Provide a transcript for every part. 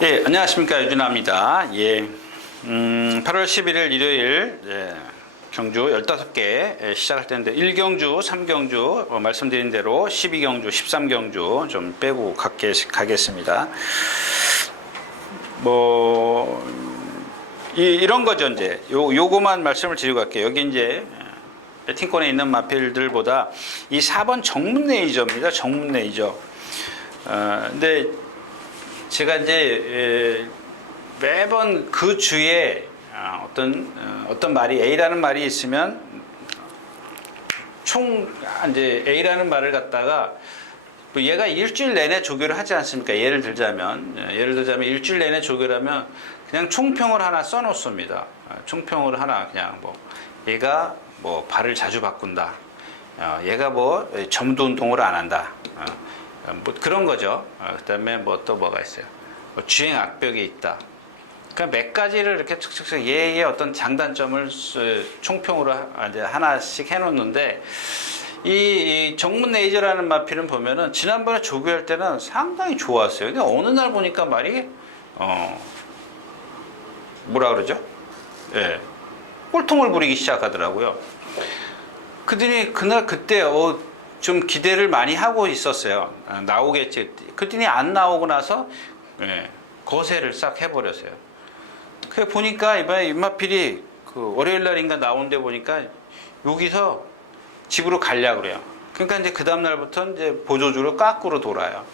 예, 안녕하십니까. 유준하입니다. 예, 8월 11일 일요일, 경주 15개 시작할 때인데 1경주, 3경주 말씀드린 대로 12경주, 13경주 좀 빼고 가겠습니다. 이런 거죠. 이제 요거만 말씀을 드리고 갈게요. 여기 이제 배팅권에 있는 마필들보다 이 4번 정문 레이저입니다. 정문 레이저. 근데 제가 이제 매번 그 주에 어떤 말이 A라는 말이 있으면 이제 A라는 말을 갖다가 얘가 일주일 내내 조교를 하지 않습니까? 예를 들자면 일주일 내내 조교를 하면 그냥 총평을 하나 써놓습니다. 총평을 하나 그냥 얘가 발을 자주 바꾼다. 얘가 점도 운동을 안 한다. 그런 거죠. 그 다음에 또 뭐가 있어요. 주행 악벽이 있다. 그러니까 몇 가지를 이렇게 척척척 얘의 어떤 장단점을 총평으로 이제 하나씩 해놓는데 이 정문 레이저라는 마필은 보면은 지난번에 조교할 때는 상당히 좋았어요. 근데 어느 날 보니까 말이 뭐라 그러죠? 예, 꼴통을 부리기 시작하더라고요. 그랬더니 그때 좀 기대를 많이 하고 있었어요. 나오겠지. 그랬더니 안 나오고 나서 거세를 싹 해버렸어요. 그래 보니까 이번에 입마필이 월요일 날인가 나오는데 보니까 여기서 집으로 가려고 그래요. 그러니까 이제 그 다음 날부터 이제 보조주로 깎으로 돌아요.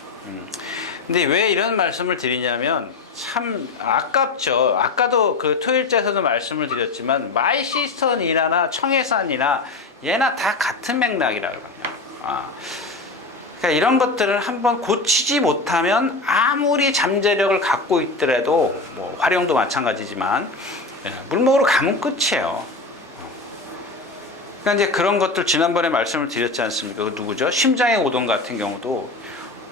근데 왜 이런 말씀을 드리냐면 참 아깝죠. 아까도 토요일자에서도 말씀을 드렸지만 마이시스턴이나 청해산이나 얘나 다 같은 맥락이라고 합니다. 그러니까 이런 것들을 한번 고치지 못하면 아무리 잠재력을 갖고 있더라도 활용도 마찬가지지만 물먹으로 가면 끝이에요. 그러니까 이제 그런 것들 지난번에 말씀을 드렸지 않습니까? 누구죠? 심장의 오동 같은 경우도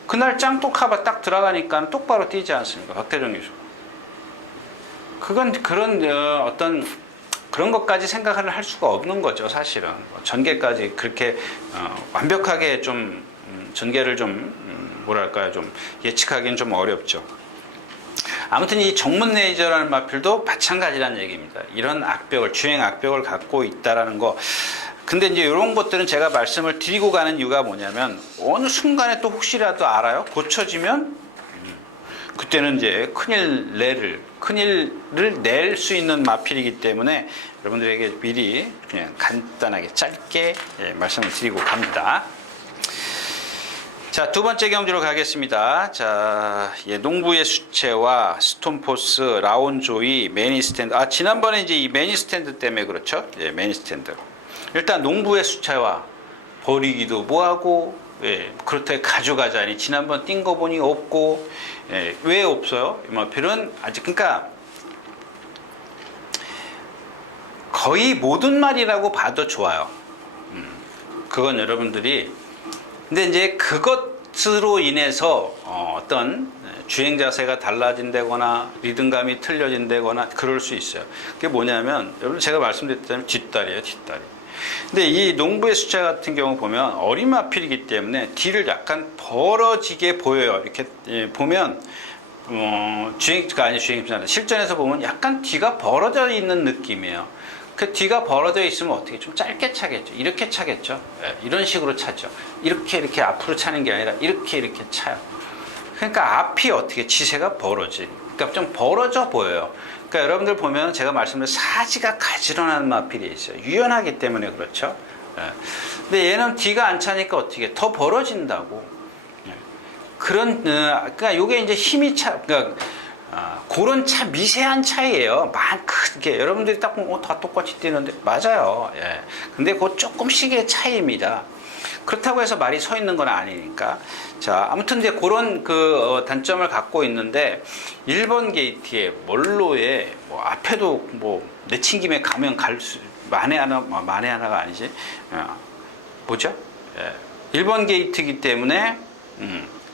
그날 짱똑하바 딱 들어가니까 똑바로 뛰지 않습니까? 박태정 교수. 그건 그런 것까지 생각을 할 수가 없는 거죠, 사실은. 전개까지 그렇게 완벽하게 좀 전개를 좀 예측하기는 좀 어렵죠. 아무튼 이 정문 레이저라는 마필도 마찬가지라는 얘기입니다. 이런 주행 악벽을 갖고 있다라는 거. 근데 이제 이런 것들은 제가 말씀을 드리고 가는 이유가 뭐냐면 어느 순간에 또 혹시라도 알아요? 고쳐지면 그때는 이제 큰일을 낼 수 있는 마필이기 때문에 여러분들에게 미리 그냥 간단하게 짧게 말씀을 드리고 갑니다. 자, 두 번째 경주로 가겠습니다. 자, 농부의 수채화, 스톤포스, 라온조이, 매니스탠드. 지난번에 이제 이 매니스탠드 때문에 그렇죠? 매니스탠드. 일단 농부의 수채화 버리기도 뭐하고, 그렇다고 가져가자니 지난번 뛴 거 보니 없고, 왜 없어요? 이 마필은 아직 그러니까 거의 모든 말이라고 봐도 좋아요. 그건 여러분들이 근데 이제 그것으로 인해서 어떤 주행 자세가 달라진다거나 리듬감이 틀려진다거나 그럴 수 있어요. 그게 뭐냐면 여러분 제가 말씀드렸다면 뒷다리예요, 뒷다리. 근데 이 농부의 수채 같은 경우 보면 어린 마필이기 때문에 뒤를 약간 벌어지게 보여요. 이렇게 보면 실전에서 보면 약간 뒤가 벌어져 있는 느낌이에요. 그 뒤가 벌어져 있으면 어떻게 좀 짧게 차겠죠. 이렇게 차겠죠. 이런 식으로 차죠. 이렇게 앞으로 차는 게 아니라 이렇게 차요. 그러니까 앞이 어떻게 지세가 그러니까 좀 벌어져 보여요. 그러니까 여러분들 보면 제가 말씀드린 사지가 가지런한 마필이 있어요. 유연하기 때문에 그렇죠. 근데 얘는 뒤가 안 차니까 어떻게 더 벌어진다고. 그러니까 요게 이제 힘이 그러니까 그런 미세한 차이예요. 크게 여러분들이 딱 보면 다 똑같이 뛰는데 맞아요. 근데 그 조금씩의 차이입니다. 그렇다고 해서 말이 서 있는 건 아니니까. 자, 아무튼 이제 그런 단점을 갖고 있는데 1번 게이트에 멀로에 앞에도 내친김에 가면 만에 하나가 아니지. 뭐죠? 1번 게이트이기 때문에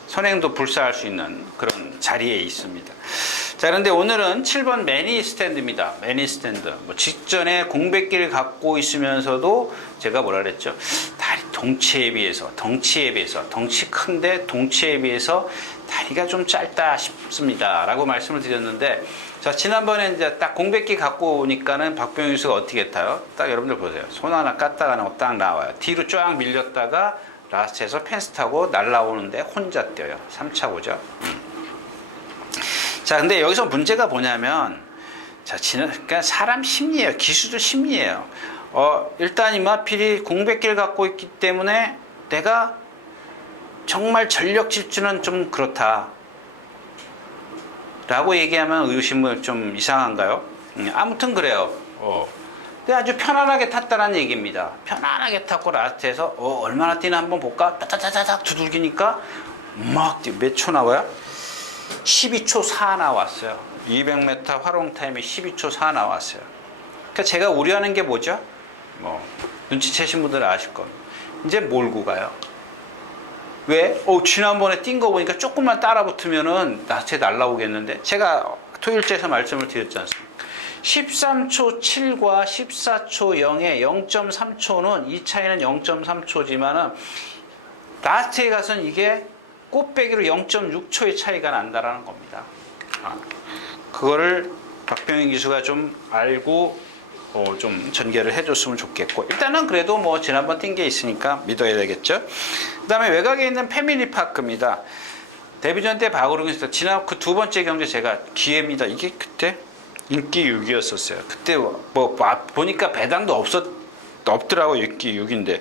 선행도 불사할 수 있는 그런 자리에 있습니다. 자, 그런데 오늘은 7번 매니 스탠드입니다. 매니 스탠드. 직전에 공백기를 갖고 있으면서도 제가 뭐라 그랬죠? 덩치에 비해서 덩치 큰데 덩치에 비해서 다리 다리가 좀 짧다 싶습니다 라고 말씀을 드렸는데, 자, 지난번에 이제 딱 공백기 갖고 오니까는 박병윤 기수가 어떻게 타요? 딱 여러분들 보세요. 손 하나 깠다가 딱 나와요. 뒤로 쫙 밀렸다가 라스트에서 펜스 타고 날라오는데 혼자 뛰어요. 3차고죠. 자, 근데 여기서 문제가 뭐냐면, 자, 그러니까 사람 심리예요. 기수도 심리예요. 일단 이마필이 공백기를 갖고 있기 때문에 내가 정말 전력 질주는 좀 그렇다 라고 얘기하면 의심을 좀 이상한가요? 아무튼 그래요. 근데 아주 편안하게 탔다는 얘기입니다. 편안하게 탔고 라스트에서 얼마나 뛰나 한번 볼까? 따다다닥 두들기니까 막 몇 초 나와요? 12초 4 나왔어요. 200m 활용 타임이 12초 4 나왔어요. 그러니까 제가 우려하는 게 뭐죠? 뭐 눈치채신 분들은 아실 겁니다. 이제 몰고 가요. 왜? 지난번에 뛴 거 보니까 조금만 따라 붙으면은 나한테 날라오겠는데, 제가 토요일째에서 말씀을 드렸지 않습니까? 13초 7과 14초 0의 0.3초는, 이 차이는 0.3초지만은 라스트에 가서는 이게 꽃배기로 0.6초의 차이가 난다라는 겁니다. 그거를 박병윤 기수가 좀 알고 좀 전개를 해줬으면 좋겠고, 일단은 그래도 뭐 지난번 뛴 게 있으니까 믿어야 되겠죠. 그 다음에 외곽에 있는 패밀리파크입니다. 데뷔전 때 박우릉이 있었다. 지난 그 두 번째 경기 제가 기회입니다. 이게 그때 인기 6이었었어요. 그때 뭐 보니까 배당도 없더라고. 인기 6인데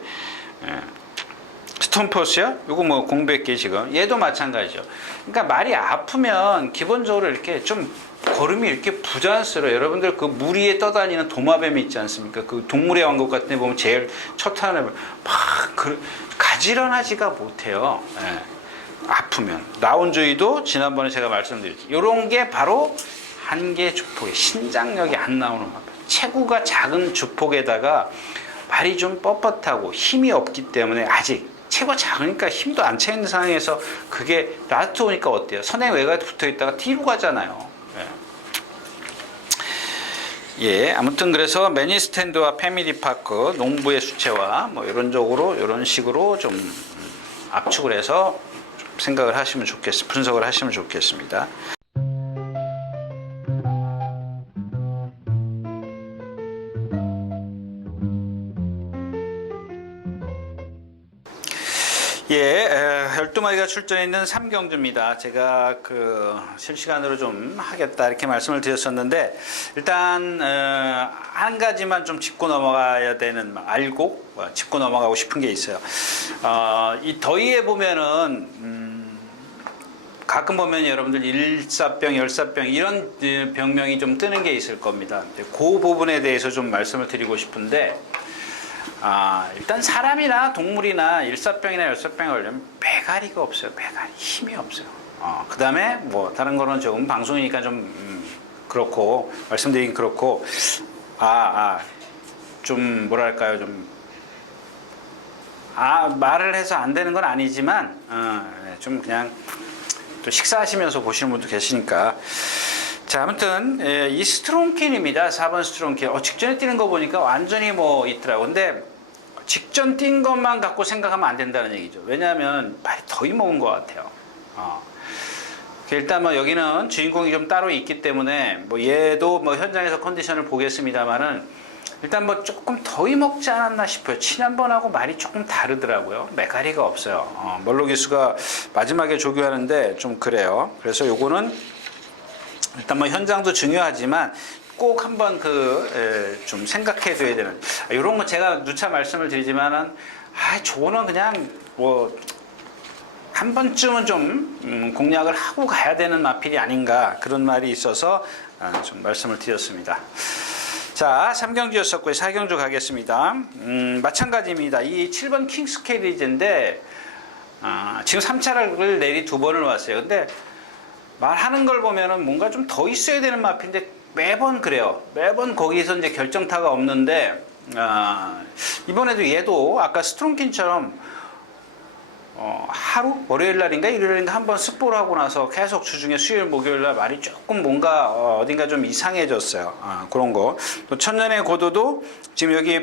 스톤퍼스야? 요거 뭐 공백기 지금 얘도 마찬가지죠. 그러니까 말이 아프면 기본적으로 이렇게 좀 걸음이 이렇게 부자연스러워요. 여러분들 그 물 위에 떠다니는 도마뱀이 있지 않습니까? 그 동물의 왕국 같은 데 보면 제일 첫 하늘 막 가지런하지가 못해요. 아프면. 라운조이도 지난번에 제가 말씀드렸죠. 요런 게 바로 한계 주폭에 신장력이 안 나오는 겁니다. 체구가 작은 주폭에다가 발이 좀 뻣뻣하고 힘이 없기 때문에, 아직 체구가 작으니까 힘도 안 차 있는 상황에서 그게 라스트 오니까 어때요? 선행 외곽에 붙어 있다가 뒤로 가잖아요. 예, 아무튼 그래서 매니스탠드와 패밀리파크, 농부의 수채화 뭐 이런 식으로 좀 압축을 해서 생각을 하시면 분석을 하시면 좋겠습니다. 예, 12마리가 출전해 있는 3경주입니다. 제가 실시간으로 좀 하겠다 이렇게 말씀을 드렸었는데, 일단 한 가지만 좀 짚고 넘어가야 되는, 짚고 넘어가고 싶은 게 있어요. 이 더위에 보면은 가끔 보면 여러분들 일사병, 열사병 이런 병명이 좀 뜨는 게 있을 겁니다. 그 부분에 대해서 좀 말씀을 드리고 싶은데, 일단 사람이나 동물이나 일사병이나 열사병에 걸리면 배가리가 없어요. 힘이 없어요. 그 다음에 뭐 다른 거는 조금 방송이니까 좀 그렇고 말씀드리긴 그렇고, 좀 뭐랄까요, 말을 해서 안 되는 건 아니지만 좀 그냥 또 식사하시면서 보시는 분도 계시니까. 자, 아무튼 이 스트롱킨입니다. 4번 스트롱킨. 직전에 뛰는 거 보니까 완전히 뭐 있더라고. 근데 직전 뛴 것만 갖고 생각하면 안 된다는 얘기죠. 왜냐하면 많이 더위 먹은 것 같아요. 일단 뭐 여기는 주인공이 좀 따로 있기 때문에 뭐 얘도 뭐 현장에서 컨디션을 보겠습니다만은, 일단 뭐 조금 더위 먹지 않았나 싶어요. 지난번하고 말이 조금 다르더라고요. 메가리가 없어요. 멀로 기수가 마지막에 조교하는데 좀 그래요. 그래서 요거는 일단 뭐 현장도 중요하지만 꼭 한번 좀 생각해 둬야 되는, 이런 거 제가 누차 말씀을 드리지만은, 저거는 그냥 뭐 한 번쯤은 좀 공략을 하고 가야 되는 마필이 아닌가, 그런 말이 있어서 좀 말씀을 드렸습니다. 자, 3경주였었고요. 4경주 가겠습니다. 마찬가지입니다. 이 7번 킹스 캐리즈인데 지금 3차를 내리 2번을 왔어요. 근데 말하는 걸 보면은 뭔가 좀 더 있어야 되는 마필인데 매번 그래요. 매번 거기서 이제 결정타가 없는데, 이번에도 얘도 아까 스트롱킨처럼 하루? 월요일 날인가 일요일 날인가 한번 습보를 하고 나서 계속 주중에 수요일 목요일 날 말이 조금 뭔가 어딘가 좀 이상해졌어요. 그런 거. 또 천년의 고도도 지금 여기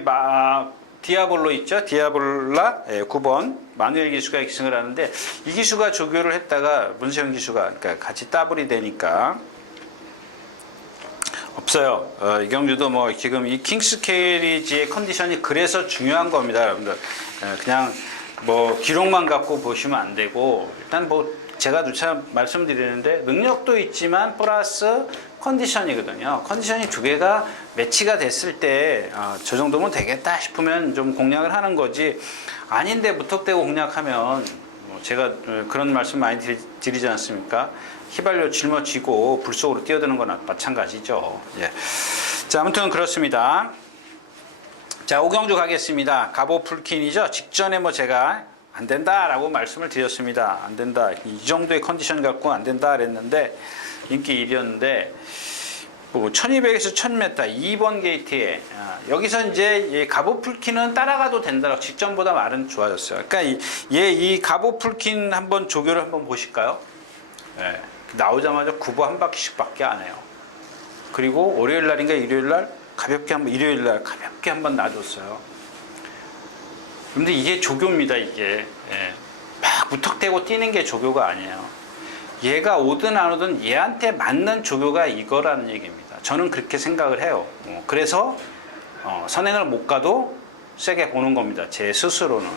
디아볼로 있죠? 디아볼라 9번 마누엘 기수가 기승을 하는데 이 기수가 조교를 했다가 문세영 기수가 그러니까 같이 따블이 되니까 없어요. 이경주도 뭐 지금 이 킹스 캐리지의 컨디션이 그래서 중요한 겁니다, 여러분들. 그냥 뭐 기록만 갖고 보시면 안 되고 일단 뭐 제가 누차 말씀드리는데 능력도 있지만 플러스 컨디션이거든요. 컨디션이 두 개가 매치가 됐을 때 저 정도면 되겠다 싶으면 좀 공략을 하는 거지 아닌데 무턱대고 공략하면 뭐 제가 그런 말씀 많이 드리지 않습니까? 휘발유 짊어지고 불 속으로 뛰어드는 거나 마찬가지죠. 예. 자, 아무튼 그렇습니다. 자, 오경주 가겠습니다. 가보풀킨이죠. 직전에 뭐 제가 안 된다라고 말씀을 드렸습니다. 안 된다. 이 정도의 컨디션 갖고 안 된다 그랬는데 인기 1위였는데 1200에서 1000m 2번 게이트에 여기서 이제 가보풀킨은 따라가도 된다라고 직전보다 말은 좋아졌어요. 그러니까 이 가보풀킨 한번 조교를 한번 보실까요? 예. 나오자마자 9보 한 바퀴씩밖에 안 해요. 그리고 월요일 날인가 일요일 날 가볍게 한번 일요일 날 가볍게 한번 놔줬어요. 근데 이게 조교입니다. 이게 막 무턱대고 뛰는 게 조교가 아니에요. 얘가 오든 안 오든 얘한테 맞는 조교가 이거라는 얘기입니다. 저는 그렇게 생각을 해요. 그래서 선행을 못 가도 세게 보는 겁니다. 제 스스로는.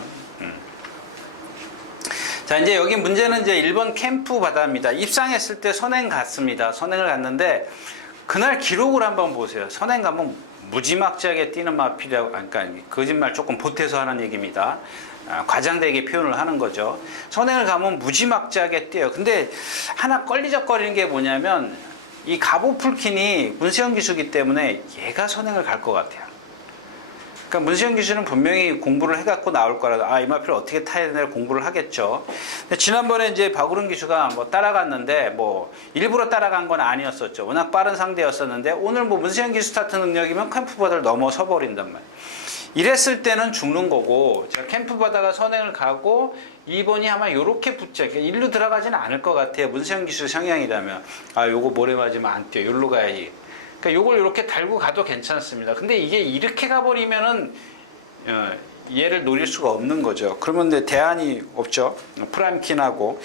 자, 이제 여기 문제는 이제 1번 캠프 바다입니다. 입상했을 때 선행 갔습니다. 선행을 갔는데 그날 기록을 한번 보세요. 선행 가면 무지막지하게 뛰는 마필이라고, 그러니까 거짓말 조금 보태서 하는 얘기입니다. 과장되게 표현을 하는 거죠. 선행을 가면 무지막지하게 뛰어요. 근데 하나 걸리적거리는 게 뭐냐면 이 가보풀킨이 문세영 기수기 때문에 얘가 선행을 갈 것 같아요. 그러니까 문세영 기수는 분명히 공부를 해갖고 나올 거라, 이 마필을 어떻게 타야 되나 공부를 하겠죠. 근데 지난번에 이제 박우른 기수가 뭐 따라갔는데, 뭐, 일부러 따라간 건 아니었었죠. 워낙 빠른 상대였었는데, 오늘 뭐 문세영 기수 스타트 능력이면 캠프바다를 넘어서 버린단 말이에요. 이랬을 때는 죽는 거고, 제가 캠프바다가 선행을 가고, 2번이 아마 요렇게 붙죠. 그러니까 일로 들어가지는 않을 것 같아요. 문세영 기수 성향이라면. 요거 모래 맞으면 안 뛰어. 요로 가야지. 그러니까 요걸 이렇게 달고 가도 괜찮습니다. 근데 이게 이렇게 가버리면은 얘를 노릴 수가 없는 거죠. 그러면 이제 대안이 없죠. 프라임킨하고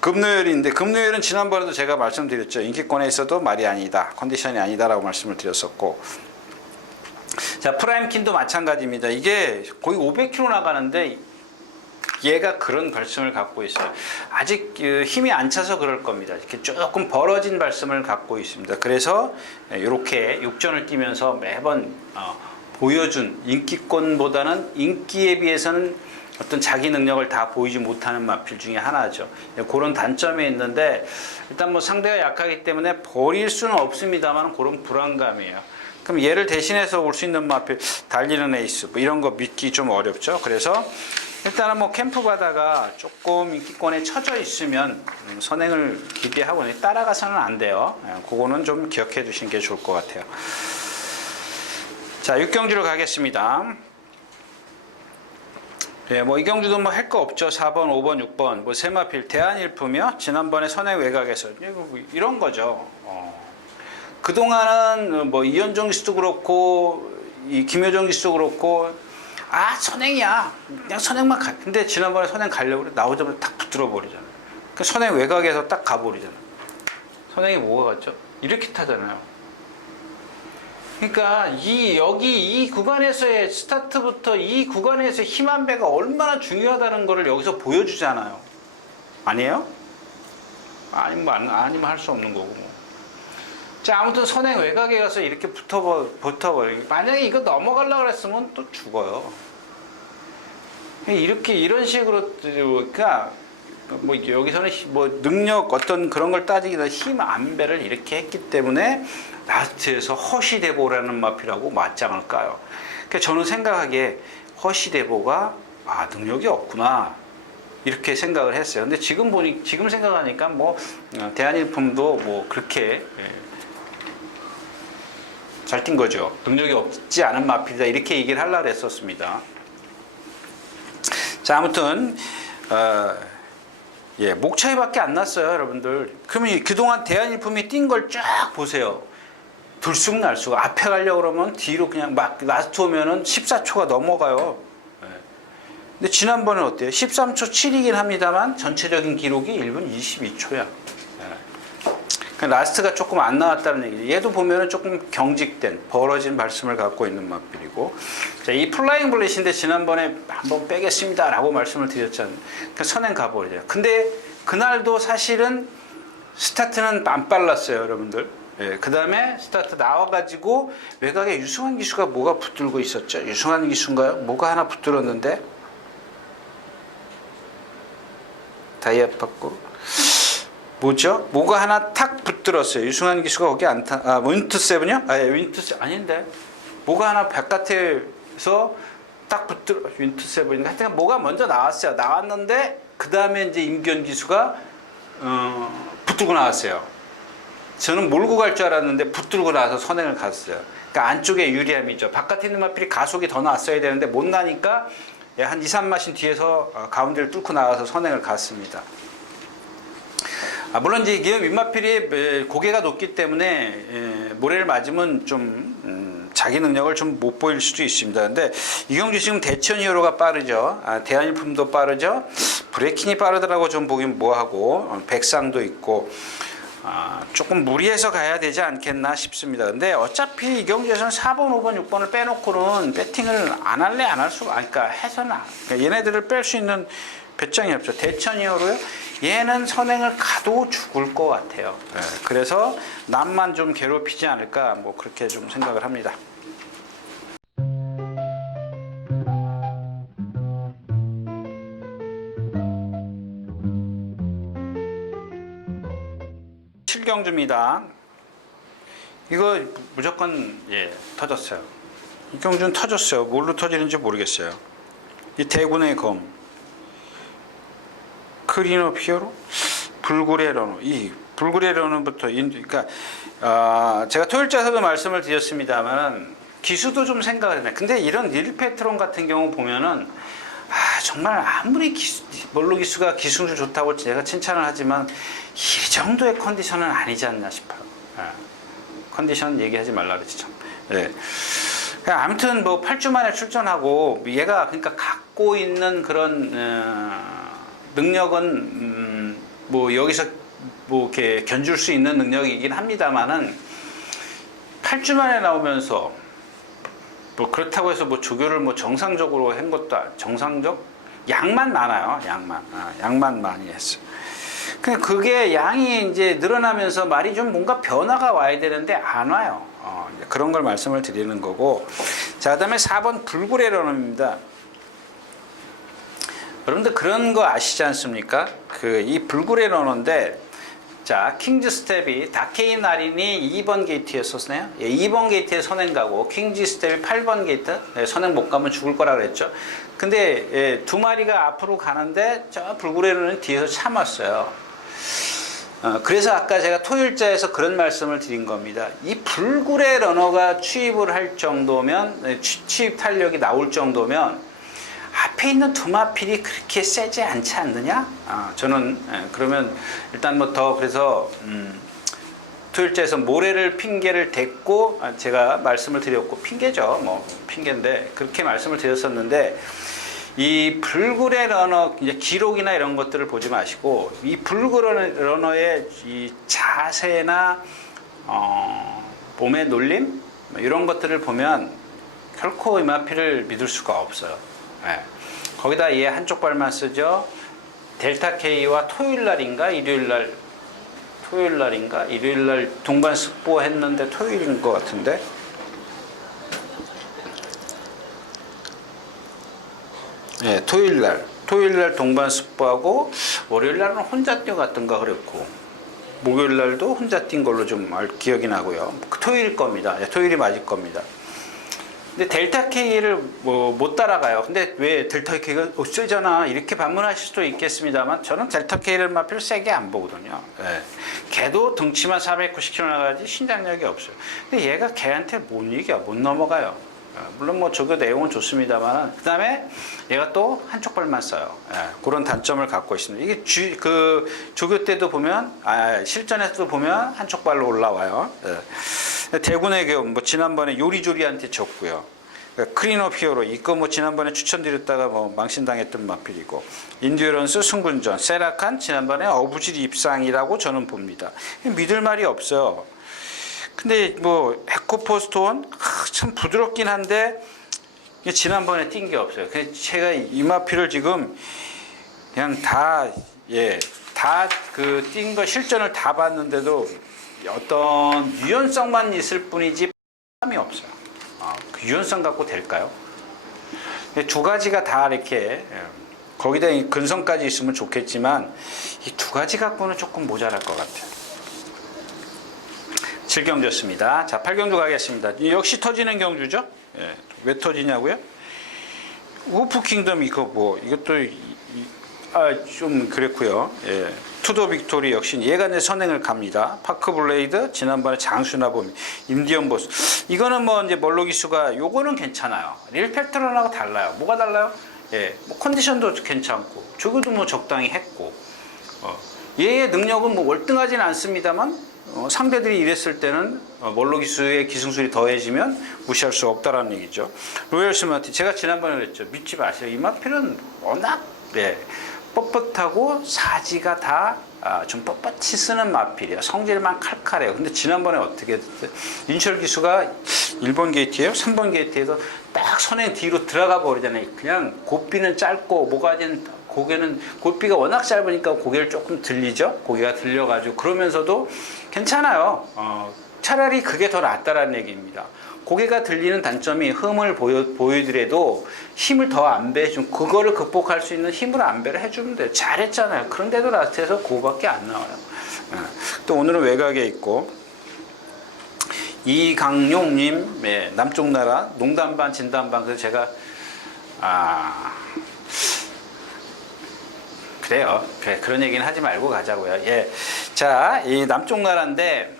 금노열인데 금노열은 지난번에도 제가 말씀드렸죠. 인기권에 있어도 말이 아니다. 컨디션이 아니다라고 말씀을 드렸었고. 자, 프라임킨도 마찬가지입니다. 이게 거의 500km 나가는데 얘가 그런 발성을 갖고 있어요. 아직 힘이 안 차서 그럴 겁니다. 이렇게 조금 벌어진 발성을 갖고 있습니다. 그래서 이렇게 육전을 뛰면서 매번 보여준 인기권보다는 인기에 비해서는 어떤 자기 능력을 다 보이지 못하는 마필 중에 하나죠. 그런 단점이 있는데 일단 뭐 상대가 약하기 때문에 버릴 수는 없습니다만 그런 불안감이에요. 그럼 얘를 대신해서 올 수 있는 마필, 달리는 에이스 뭐 이런 거 믿기 좀 어렵죠. 그래서 일단은 뭐 캠프 바다가 조금 인기권에 처져 있으면 선행을 기대하고 따라가서는 안 돼요. 그거는 좀 기억해 두시는 게 좋을 것 같아요. 자, 육경주로 가겠습니다. 예, 뭐 이경주도 뭐 할 거 없죠. 4번, 5번, 6번 뭐 세마필 대한일품이요. 지난번에 선행 외곽에서 이런 거죠. 그동안은 뭐 이현종 기수도 그렇고 이 김효정 기수도 그렇고 선행이야. 그냥 선행만 가. 근데 지난번에 선행 가려고 그래. 나오자마자 탁 붙들어 버리잖아. 그 선행 외곽에서 딱 가버리잖아. 선행이 뭐가 같죠? 이렇게 타잖아요. 그러니까 여기 이 구간에서의 스타트부터 이 구간에서의 힘 한 배가 얼마나 중요하다는 거를 여기서 보여주잖아요. 아니에요? 아니면 할 수 없는 거고. 자, 아무튼 선행 외곽에 가서 이렇게 붙어버리고 만약에 이거 넘어가려고 그랬으면 또 죽어요. 이런 식으로, 그러니까 뭐 여기서는 뭐 능력 어떤 그런 걸 따지기보다 힘 안배를 이렇게 했기 때문에 라스트에서 허시대보라는 마필하고 맞짱을 까요. 그러니까 저는 생각하기에 허시대보가 능력이 없구나 이렇게 생각을 했어요. 근데 지금 생각하니까 뭐 대한일품도 뭐 그렇게 잘 뛴 거죠. 능력이 없지 않은 마필이다 이렇게 얘기를 하려고 했었습니다. 자, 아무튼 목 차이밖에 안 났어요, 여러분들. 그러면 그동안 대한일품이 뛴 걸 쫙 보세요. 들쑥날쑥 앞에 가려고 그러면 뒤로 그냥 막 라스트 오면은 14초가 넘어가요. 예. 근데 지난번에 어때요? 13초 7이긴 합니다만 전체적인 기록이 1분 22초야. 라스트가 조금 안 나왔다는 얘기죠. 얘도 보면은 조금 경직된 벌어진 말씀을 갖고 있는 맛빌이고, 자, 이 플라잉 블렛인데 지난번에 한번 빼겠습니다 라고 말씀을 드렸잖아요. 그러니까 선행 가버리죠. 근데 그날도 사실은 스타트는 안 빨랐어요, 여러분들. 예, 그 다음에 스타트 나와가지고 외곽에 유승환 기수가 뭐가 붙들고 있었죠? 유승환 기수인가요? 뭐가 하나 붙들었는데 다이아 받고 뭐죠? 뭐가 하나 탁 붙들었어요. 유승환 기수가 거기 안 타. 아, 윈투세븐이요? 아, 윈투세 아닌데. 뭐가 하나 바깥에서 딱 붙들어. 윈투세븐인가? 하여튼 뭐가 먼저 나왔어요. 나왔는데 그 다음에 이제 임기현 기수가 붙들고 나왔어요. 저는 몰고 갈 줄 알았는데 붙들고 나와서 선행을 갔어요. 그러니까 안쪽에 유리함이죠. 바깥에 있는 마필이 가속이 더 났어야 되는데 못 나니까 한 2, 3마신 뒤에서 가운데를 뚫고 나와서 선행을 갔습니다. 물론 이제 이게 윗마필이 고개가 높기 때문에 모래를 맞으면 좀 자기 능력을 좀 못 보일 수도 있습니다. 근데 이경주 지금 대천 히어로가 빠르죠. 대한일품도 빠르죠. 브레이킹이 빠르더라고 좀 보긴 뭐하고 백상도 있고 조금 무리해서 가야 되지 않겠나 싶습니다. 근데 어차피 이경주에서는 4번, 5번, 6번을 빼놓고는 배팅을 안 할래 안 할 수가 그러니까 해서는 그러니까 얘네들을 뺄 수 있는 배짱이 없죠. 대천이어로요. 얘는 선행을 가도 죽을 것 같아요. 네, 그래서 남만 좀 괴롭히지 않을까 뭐 그렇게 좀 생각을 합니다. 칠경주입니다. 이거 무조건 터졌어요. 이경주는 터졌어요. 뭘로 터지는지 모르겠어요. 이 대군의 검. 크리너 피어로, 불굴의 러너. 이 불굴의 러너부터 그러니까 제가 토요일자에서도 말씀을 드렸습니다만 기수도 좀 생각을 해요. 근데 이런 닐 페트론 같은 경우 보면은 정말 아무리 몰로 기수가 기술이 좋다고 제가 칭찬을 하지만 이 정도의 컨디션은 아니지 않나 싶어요. 컨디션 얘기하지 말라 그랬지 참. 아무튼 뭐 8주 만에 출전하고 얘가 그러니까 갖고 있는 그런 능력은 뭐 여기서 뭐 이렇게 견줄 수 있는 능력이긴 합니다만은 8주 만에 나오면서 뭐 그렇다고 해서 뭐 조교를 뭐 정상적으로 한 것도 정상적 양만 많아요. 양만 많이 했어요. 근데 그게 양이 이제 늘어나면서 말이 좀 뭔가 변화가 와야 되는데 안 와요. 그런 걸 말씀을 드리는 거고. 자, 그다음에 4번 불굴의 러너입니다. 여러분들 그런 거 아시지 않습니까? 이 불굴의 러너인데, 자, 킹즈 스텝이 다케인 나린이 2번 게이트였었나요? 2번 게이트에 선행 가고 킹즈 스텝이 8번 게이트 선행 못 가면 죽을 거라 그랬죠. 근데 두 마리가 앞으로 가는데 저 불굴의 러너는 뒤에서 참았어요. 그래서 아까 제가 토요일자에서 그런 말씀을 드린 겁니다. 이 불굴의 러너가 취입을 할 정도면 취입 탄력이 나올 정도면 앞에 있는 두 마필이 그렇게 세지 않지 않느냐? 저는 그러면 일단 뭐 더 그래서 토요일자에서 모래를 핑계를 댔고 제가 말씀을 드렸고 핑계죠. 뭐 핑계인데 그렇게 말씀을 드렸었는데 이 불굴의 러너 이제 기록이나 이런 것들을 보지 마시고 이 불굴의 러너의 이 자세나 몸의 놀림 이런 것들을 보면 결코 이 마필을 믿을 수가 없어요. 거기다 얘 한쪽 발만 쓰죠. 델타 K와 토요일날인가 일요일날 동반 습보했는데 토요일인 것 같은데 토요일날 동반 습보하고 월요일날은 혼자 뛰어갔던가 그랬고 목요일날도 혼자 뛴 걸로 좀 기억이 나고요. 토요일 겁니다. 토요일이 맞을 겁니다. 근데 델타 K를 뭐 못 따라가요. 근데 왜 델타 K가 세잖아 이렇게 반문하실 수도 있겠습니다만 저는 델타 K를 마필 세게 안 보거든요. 걔도 등치만 490kg 나가지 신장력이 없어요. 근데 얘가 걔한테 못 이겨, 못 넘어가요. 물론 뭐 조교 내용은 좋습니다만 그 다음에 얘가 또 한쪽 발만 써요. 그런 단점을 갖고 있습니다. 이게 조교 때도 보면 실전에서도 보면 한쪽 발로 올라와요. 대군의 계엄 뭐 지난번에 요리조리한테 졌고요. 크린 오브 히어로 이거 뭐 지난번에 추천드렸다가 뭐 망신당했던 마필이고, 인듀어런스 승군전 세라칸 지난번에 어부질 입상이라고 저는 봅니다. 믿을 말이 없어요. 근데 뭐 에코포스트온 참 부드럽긴 한데 지난번에 뛴 게 없어요. 그래서 제가 이 마필을 지금 그냥 다 그 뛴 거 실전을 다 봤는데도 어떤 유연성만 있을 뿐이지 감이 없어요. 그 유연성 갖고 될까요? 두 가지가 다 이렇게 거기다 근성까지 있으면 좋겠지만 이 두 가지 갖고는 조금 모자랄 것 같아요. 7경주였습니다. 자, 8경주 가겠습니다. 역시 터지는 경주죠. 예, 왜 터지냐고요? 우프 킹덤 이거 뭐 이것도 좀 그랬고요. 예. 투더 빅토리 역시 얘가 내 선행을 갑니다. 파크 블레이드 지난번에 장수나 봄 인디언 보스 이거는 뭐 이제 멀로기수가 요거는 괜찮아요. 릴팩트론하고 달라요. 뭐가 달라요? 예, 뭐 컨디션도 괜찮고 저것도 뭐 적당히 했고 얘의 능력은 뭐 월등하지는 않습니다만 상대들이 이랬을 때는 멀로기수의 기승술이 더해지면 무시할 수 없다라는 얘기죠. 로열 스마트 제가 지난번에 그랬죠. 믿지 마세요. 이 마필은 워낙 뻣뻣하고 사지가 다 좀 뻣뻣이 쓰는 마필이에요. 성질만 칼칼해요. 근데 지난번에 어떻게 했어요? 인철 기수가 1번 게이트에요. 3번 게이트에도 딱 선행 뒤로 들어가 버리잖아요. 그냥 고삐는 짧고 모가지는 고개는 고삐가 워낙 짧으니까 고개를 조금 들리죠. 고개가 들려가지고 그러면서도 괜찮아요. 차라리 그게 더 낫다라는 얘기입니다. 고개가 들리는 단점이 흠을 보이더라도 힘을 더 안배해주면 그거를 극복할 수 있는 힘을 안배를 해주면 돼요. 잘했잖아요. 그런데도 라스트에서 그거밖에 안 나와요. 또 오늘은 외곽에 있고 이강용님 남쪽 나라 농담반 진담반 그래서 제가 그래요. 그래, 그런 얘기는 하지 말고 가자고요. 예, 자, 이 남쪽 나라인데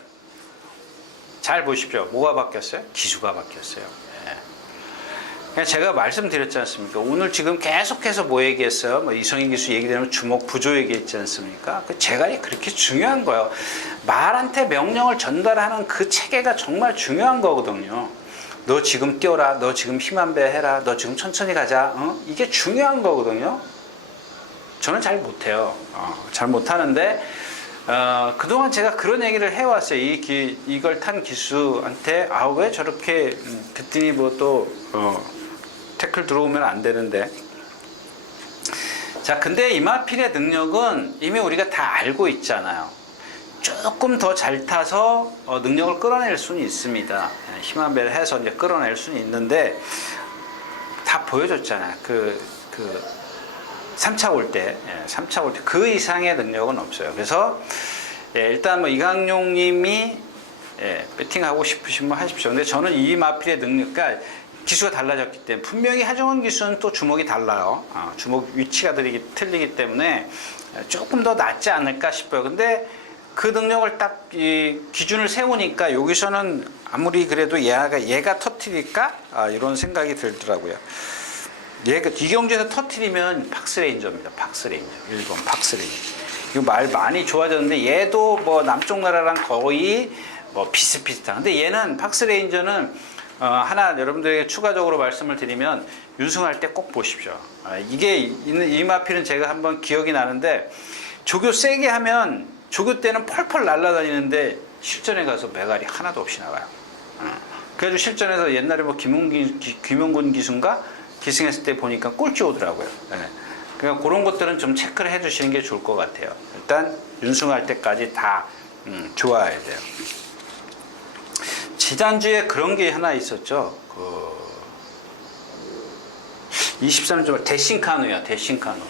잘 보십시오. 뭐가 바뀌었어요? 기수가 바뀌었어요. 예. 제가 말씀드렸지 않습니까? 오늘 지금 계속해서 뭐 얘기했어요? 뭐 이성인 기수 얘기되면 주목 부조 얘기했지 않습니까? 그 제갈이 그렇게 중요한 거예요. 말한테 명령을 전달하는 그 체계가 정말 중요한 거거든요. 너 지금 뛰어라. 너 지금 힘 한 배 해라. 너 지금 천천히 가자. 이게 중요한 거거든요. 저는 잘 못해요. 잘 못하는데 그동안 제가 그런 얘기를 해왔어요. 이걸 탄 기수한테 왜 저렇게 그랬더니 뭐 또 태클 들어오면 안 되는데 자 근데 이마필의 능력은 이미 우리가 다 알고 있잖아요. 조금 더 잘 타서 능력을 끌어낼 수는 있습니다. 힘 한 배를 해서 이제 끌어낼 수는 있는데 다 보여줬잖아요. 3차 올 때 그 이상의 능력은 없어요. 그래서 일단 뭐 이강용 님이 배팅하고 싶으신 분 하십시오. 근데 저는 이 마필의 능력, 그러니까 기수가 달라졌기 때문에 분명히 하정원 기수는 또 주먹이 달라요. 주먹 위치가 틀리기 때문에 조금 더 낫지 않을까 싶어요. 근데 그 능력을 딱 기준을 세우니까 여기서는 아무리 그래도 얘가 터뜨릴까? 이런 생각이 들더라고요. 이 경주에서 터트리면 팍스레인저입니다. 팍스레인저. 1번 팍스레인저. 이거 말 많이 좋아졌는데 얘도 뭐 남쪽 나라랑 거의 뭐 비슷비슷한. 근데 얘는 팍스레인저는 하나 여러분들에게 추가적으로 말씀을 드리면 윤승할 때 꼭 보십시오. 이 마필은 제가 한번 기억이 나는데 조교 세게 하면 조교 때는 펄펄 날아다니는데 실전에 가서 메갈이 하나도 없이 나가요. 그래서 실전에서 옛날에 뭐 김용군 기수인가 기승했을 때 보니까 꼴찌 오더라고요. 그러니까 그런 것들은 좀 체크를 해주시는 게 좋을 것 같아요. 일단 윤승할 때까지 다 좋아야 돼요. 지난주에 그런 게 하나 있었죠. 23점 대신카누야. 대신카누.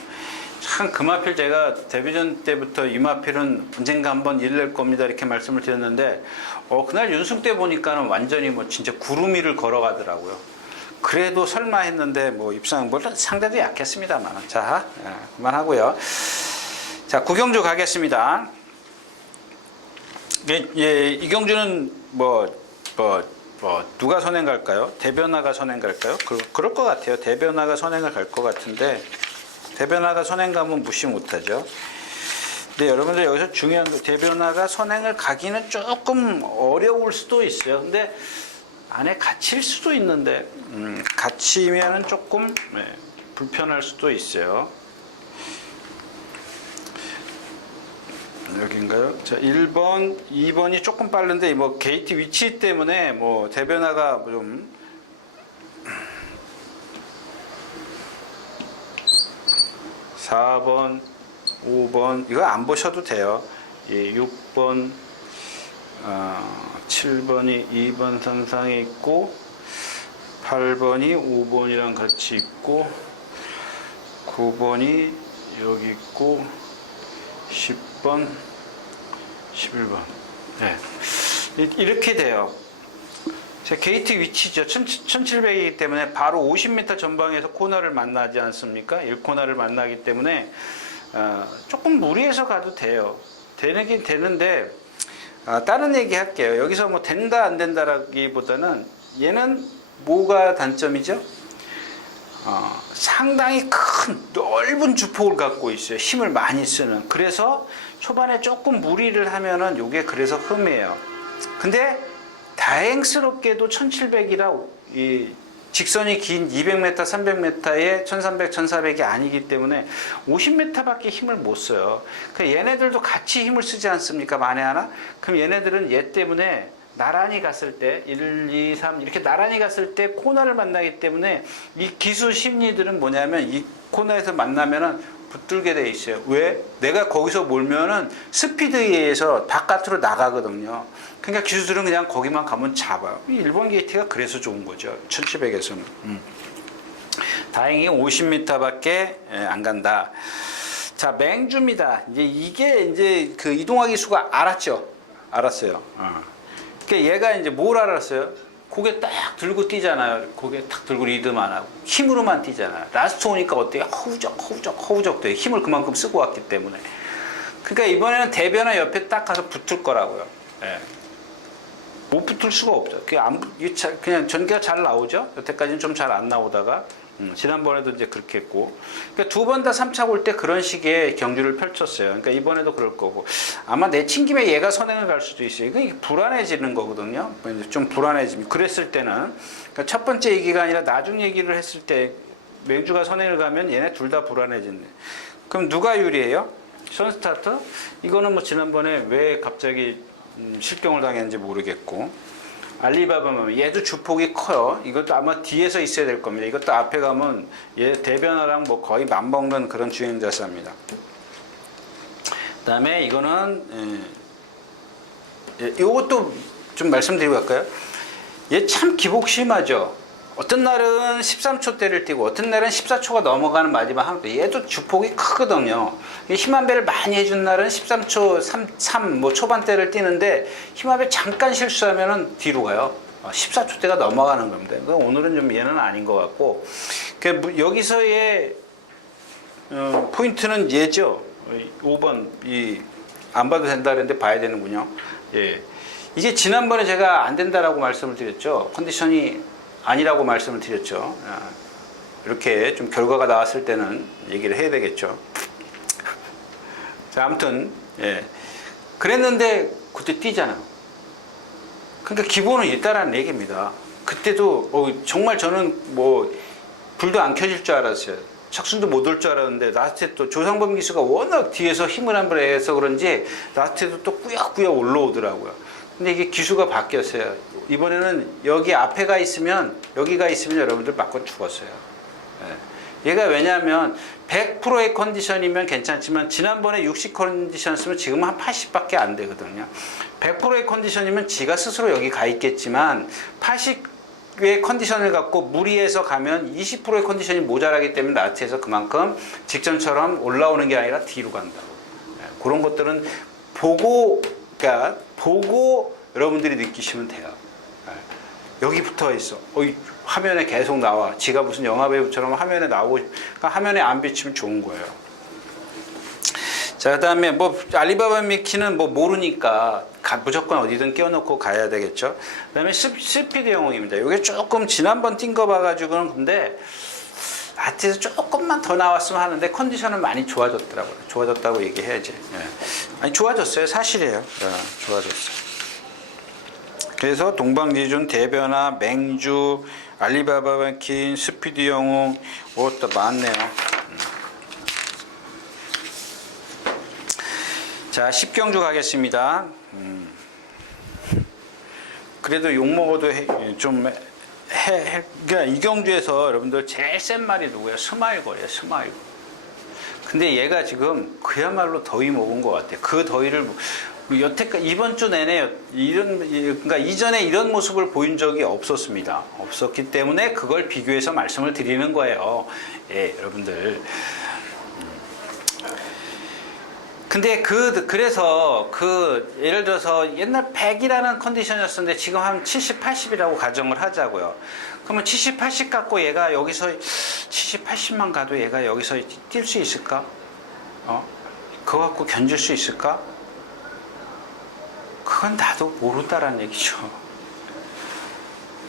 참 그 마필 제가 데뷔전 때부터 이 마필은 언젠가 한번 일낼 겁니다 이렇게 말씀을 드렸는데 그날 윤승 때 보니까는 완전히 뭐 진짜 구름 위를 걸어가더라고요. 그래도 설마 했는데 뭐 입상 물론 상대도 약했습니다만 자 그만하고요. 자 구경주 가겠습니다. 이 경주는 누가 선행 갈까요? 대변화가 선행 갈까요? 그럴 것 같아요. 대변화가 선행을 갈 것 같은데 대변화가 선행 가면 무시 못하죠. 근데 여러분들 여기서 중요한 거, 대변화가 선행을 가기는 조금 어려울 수도 있어요. 근데 안에 갇힐 수도 있는데 갇히면은 조금 불편할 수도 있어요. 여긴가요? 자, 1번, 2번이 조금 빠른데 뭐 게이트 위치 때문에 뭐 대변화가 좀 4번, 5번 이거 안 보셔도 돼요. 예, 6번, 7번이 2번 선상에 있고 8번이 5번이랑 같이 있고 9번이 여기 있고 10번, 11번. 네. 이렇게 돼요. 제 게이트 위치죠. 1700이기 때문에 바로 50m 전방에서 코너를 만나지 않습니까? 1코너를 만나기 때문에 조금 무리해서 가도 돼요. 되긴 되는데 다른 얘기 할게요. 여기서 뭐 된다 안 된다라기보다는 얘는 뭐가 단점이죠? 상당히 큰 넓은 주폭을 갖고 있어요. 힘을 많이 쓰는. 그래서 초반에 조금 무리를 하면은 요게 그래서 흠이에요. 근데 다행스럽게도 1700이라 이 직선이 긴 200m, 300m에 1300, 1400이 아니기 때문에 50m밖에 힘을 못 써요. 그 얘네들도 같이 힘을 쓰지 않습니까? 만에 하나? 그럼 얘네들은 얘 때문에 나란히 갔을 때 1, 2, 3 이렇게 나란히 갔을 때 코너를 만나기 때문에 이 기수 심리들은 뭐냐면 이 코너에서 만나면은 붙들게 돼 있어요. 왜? 내가 거기서 몰면은 스피드에 의해서 바깥으로 나가거든요. 그러니까 기수들은 그냥 거기만 가면 잡아요. 일본 게이트가 그래서 좋은 거죠. 1700에서는. 다행히 50m밖에 안 간다. 자, 맹주입니다. 이게 그 이동화 기수가 알았어요. 그러니까 얘가 이제 뭘 알았어요? 고개 딱 들고 뛰잖아요. 고개 딱 들고 리듬 안 하고 힘으로만 뛰잖아요. 라스트 오니까 어때요? 허우적 돼요. 힘을 그만큼 쓰고 왔기 때문에. 그러니까 이번에는 대변화 옆에 딱 가서 붙을 거라고요. 예. 못 붙을 수가 없죠. 그냥 전개가 잘 나오죠. 여태까지는 좀 잘 안 나오다가 지난번에도 이제 그렇게 했고, 그러니까 두 번 다 3차 볼 때 그런 식의 경주를 펼쳤어요. 그러니까 이번에도 그럴 거고, 아마 내친 김에 얘가 선행을 갈 수도 있어요. 이게 불안해지는 거거든요. 좀 불안해지면 그랬을 때는 그러니까 첫 번째 얘기가 아니라 나중 얘기를 했을 때 맹주가 선행을 가면 얘네 둘 다 불안해진대. 그럼 누가 유리해요? 선스타트? 이거는 뭐 지난번에 왜 갑자기 실경을 당했는지 모르겠고. 알리바바 얘도 주폭이 커요. 이것도 아마 뒤에서 있어야 될 겁니다. 이것도 앞에 가면 얘 대변화랑 뭐 거의 맞먹는 그런 주행자사입니다. 그다음에 이거는 이것도 좀 말씀드리고 갈까요? 얘 참 기복 심하죠. 어떤 날은 13초대를 뛰고 어떤 날은 14초가 넘어가는 마지막 한 배. 얘도 주폭이 크거든요. 힘한 배를 많이 해준 날은 13초, 3 뭐 초반대를 뛰는데 힘한 배 잠깐 실수하면은 뒤로 가요. 14초대가 넘어가는 겁니다. 오늘은 좀 얘는 아닌 것 같고, 여기서의 포인트는 얘죠. 5번 안 봐도 된다 그랬는데 봐야 되는군요. 예. 이게 지난번에 제가 안 된다라고 말씀을 드렸죠. 컨디션이 아니라고 말씀을 드렸죠. 이렇게 좀 결과가 나왔을 때는 얘기를 해야 되겠죠. 자, 아무튼 그랬는데 그때 뛰잖아요. 그러니까 기본은 있다라는 얘기입니다. 그때도 정말 저는 뭐 불도 안 켜질 줄 알았어요. 착순도 못 올 줄 알았는데 라스트에 또 조상범 기수가 워낙 뒤에서 힘을 한번 해서 그런지 라스트에도 또 꾸역꾸역 올라오더라고요. 근데 이게 기수가 바뀌었어요. 이번에는 여기 앞에가 있으면 여기가 있으면 여러분들 맞고 죽었어요. 얘가 왜냐하면 100%의 컨디션이면 괜찮지만 지난번에 60 컨디션이었으면 지금 한 80밖에 안 되거든요. 100%의 컨디션이면 지가 스스로 여기 가 있겠지만 80의 컨디션을 갖고 무리해서 가면 20%의 컨디션이 모자라기 때문에 라스트에서 그만큼 직전처럼 올라오는 게 아니라 뒤로 간다고. 그런 것들은 보고 여러분들이 느끼시면 돼요. 여기 붙어 있어. 화면에 계속 나와. 지가 무슨 영화배우처럼 화면에 나오고, 그러니까 화면에 안 비치면 좋은 거예요. 자, 그 다음에 뭐 알리바바 미키는 뭐 모르니까 무조건 어디든 끼워놓고 가야 되겠죠. 그 다음에 스피드 영웅입니다. 이게 조금 지난번 뛴 거 봐가지고는 근데 마트에서 조금만 더 나왔으면 하는데 컨디션은 많이 좋아졌더라고요. 좋아졌다고 얘기해야지. 예. 아니 좋아졌어요. 사실이에요. 예, 좋아졌어요. 그래서 동방제준, 대변화, 맹주, 알리바바 뱅킨, 스피드 영웅, 또 많네요. 자, 10경주 가겠습니다. 그래도 욕먹어도 그러니까 이 경주에서 여러분들 제일 센 말이 누구예요? 스마일걸이에요, 스마일. 근데 얘가 지금 그야말로 더위 먹은 것 같아요. 그 더위를 여태까지 이번 주 내내 그러니까 이전에 이런 모습을 보인 적이 없었습니다. 없었기 때문에 그걸 비교해서 말씀을 드리는 거예요. 예, 여러분들. 근데 그래서 예를 들어서 옛날 100이라는 컨디션이었었는데 지금 한 70, 80이라고 가정을 하자고요. 그러면 70, 80 갖고 얘가 여기서 70, 80만 가도 얘가 여기서 뛸 수 있을까? 그거 갖고 견딜 수 있을까? 그건 나도 모른다라는 얘기죠.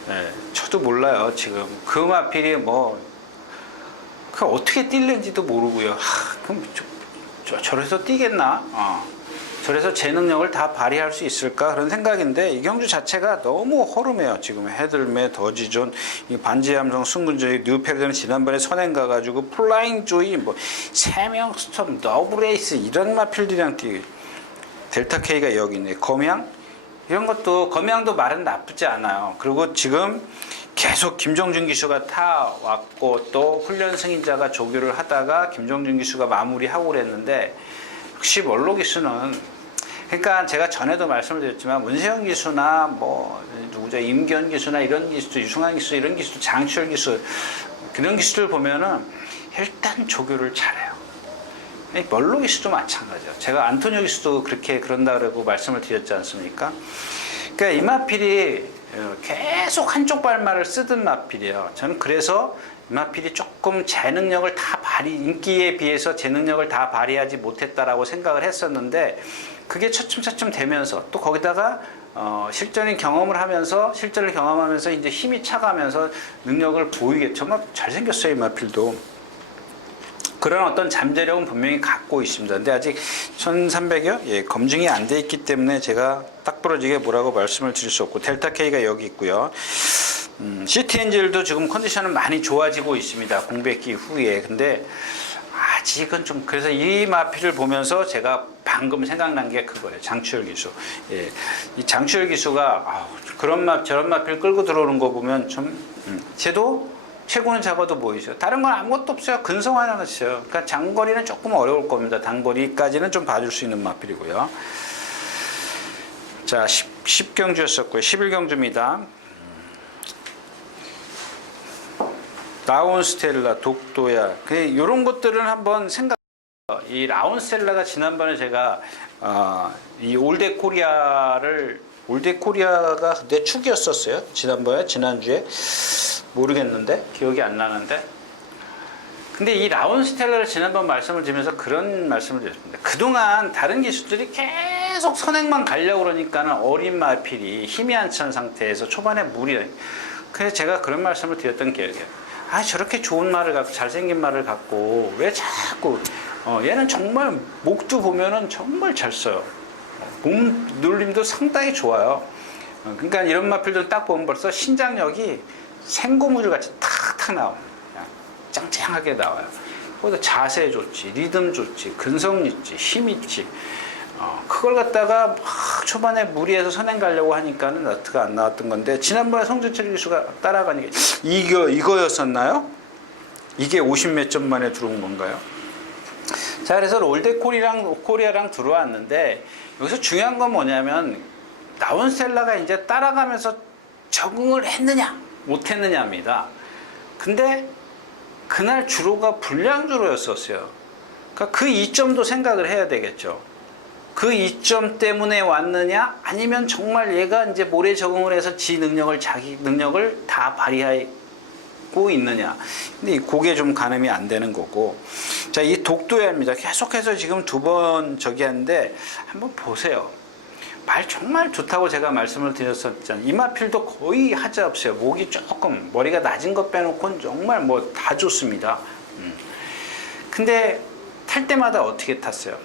네, 저도 몰라요, 지금. 그 마필이 그 어떻게 뛸는지도 모르고요. 그럼 저래서 뛰겠나? 저래서 제 능력을 다 발휘할 수 있을까? 그런 생각인데, 이 경주 자체가 너무 허름해요. 지금 헤들메, 더지존, 반지 함성, 승군조이, 뉴페르드는 지난번에 선행 가가지고, 플라잉 조이, 세명 스톰, 너브레이스, 이런 마필들이랑 뛰고, 델타 K가 여기 있네. 검양? 이런 것도, 검양도 말은 나쁘지 않아요. 그리고 지금 계속 김정준 기수가 타왔고, 또 훈련 승인자가 조교를 하다가 김정준 기수가 마무리하고 그랬는데, 역시 원로 기수는, 그러니까 제가 전에도 말씀을 드렸지만, 문세영 기수나, 누구죠? 임기현 기수나 이런 기수, 유승환 기수, 이런 기수, 장치열 기수, 그런 기수들 보면은, 일단 조교를 잘해요. 멀로 기수도 마찬가지예요. 제가 안토니오 기수도 그런다고 말씀을 드렸지 않습니까? 그러니까 이 마필이 계속 한쪽 발말을 쓰던 마필이에요. 저는 그래서 이 마필이 조금 제 능력을 인기에 비해서 제 능력을 다 발휘하지 못했다라고 생각을 했었는데, 그게 차츰차츰 되면서, 또 거기다가 실전을 경험하면서 이제 힘이 차가면서 능력을 보이게, 정말 잘생겼어요, 이 마필도. 그런 어떤 잠재력은 분명히 갖고 있습니다. 근데 아직 1300여? 검증이 안 돼 있기 때문에 제가 딱 부러지게 뭐라고 말씀을 드릴 수 없고, 델타 K가 여기 있고요. 시티 엔젤도 지금 컨디션은 많이 좋아지고 있습니다. 공백기 후에. 근데 아직은 좀, 그래서 이 마필을 보면서 제가 방금 생각난 게 그거예요. 장추열 기수. 예. 이 장추열 기수가 저런 마필 끌고 들어오는 거 보면 쟤도 최고는 작아도 보이죠. 다른 건 아무것도 없어요. 근성 하나는 있어요. 그러니까 장거리는 조금 어려울 겁니다. 단거리까지는 좀 봐줄 수 있는 마필이고요. 자, 10경주였었고요. 11경주입니다. 라온스텔라, 독도야. 이런 것들은 한번 이 라온스텔라가 지난번에 제가 이 올데코리아가 그때 축이었었어요. 지난주에. 모르겠는데, 기억이 안 나는데. 근데 이 라온스텔라를 지난번 말씀을 드리면서 그런 말씀을 드렸습니다. 그동안 다른 기수들이 계속 선행만 가려고 그러니까는 어린 마필이 힘이 안 찬 상태에서 초반에 그래서 제가 그런 말씀을 드렸던 기억이에요. 저렇게 좋은 말을 갖고, 잘생긴 말을 갖고, 왜 자꾸, 얘는 정말, 목도 보면은 정말 잘 써요. 몸 눌림도 상당히 좋아요. 그러니까 이런 마필들은 딱 보면 벌써 신장력이 생고무줄 같이 탁탁 나옵니다. 짱짱하게 나와요. 거기다 자세 좋지, 리듬 좋지, 근성 있지, 힘 있지. 그걸 갖다가 막 초반에 무리해서 선행 가려고 하니까는 나트가 안 나왔던 건데, 지난번에 송준철 기수가 따라가니까 이거였었나요? 이게 50 몇 점 만에 들어온 건가요? 자, 그래서 올데코리아랑 들어왔는데, 여기서 중요한 건 뭐냐면, 라온스텔라가 이제 따라가면서 적응을 했느냐 못했느냐입니다. 근데 그날 주로가 불량주로였었어요. 그러니까 그 이점도 생각을 해야 되겠죠. 그 이점 때문에 왔느냐, 아니면 정말 얘가 이제 모래 적응을 해서 자기 능력을 다 발휘하고 있느냐. 근데 그게 좀 가늠이 안 되는 거고. 자, 이 독도야입니다. 계속해서 지금 두 번 하는데 한번 보세요. 말 정말 좋다고 제가 말씀을 드렸었잖아요. 이마필도 거의 하자 없어요. 목이 조금 머리가 낮은 것 빼놓고는 정말 뭐 다 좋습니다. 근데 탈 때마다 어떻게 탔어요?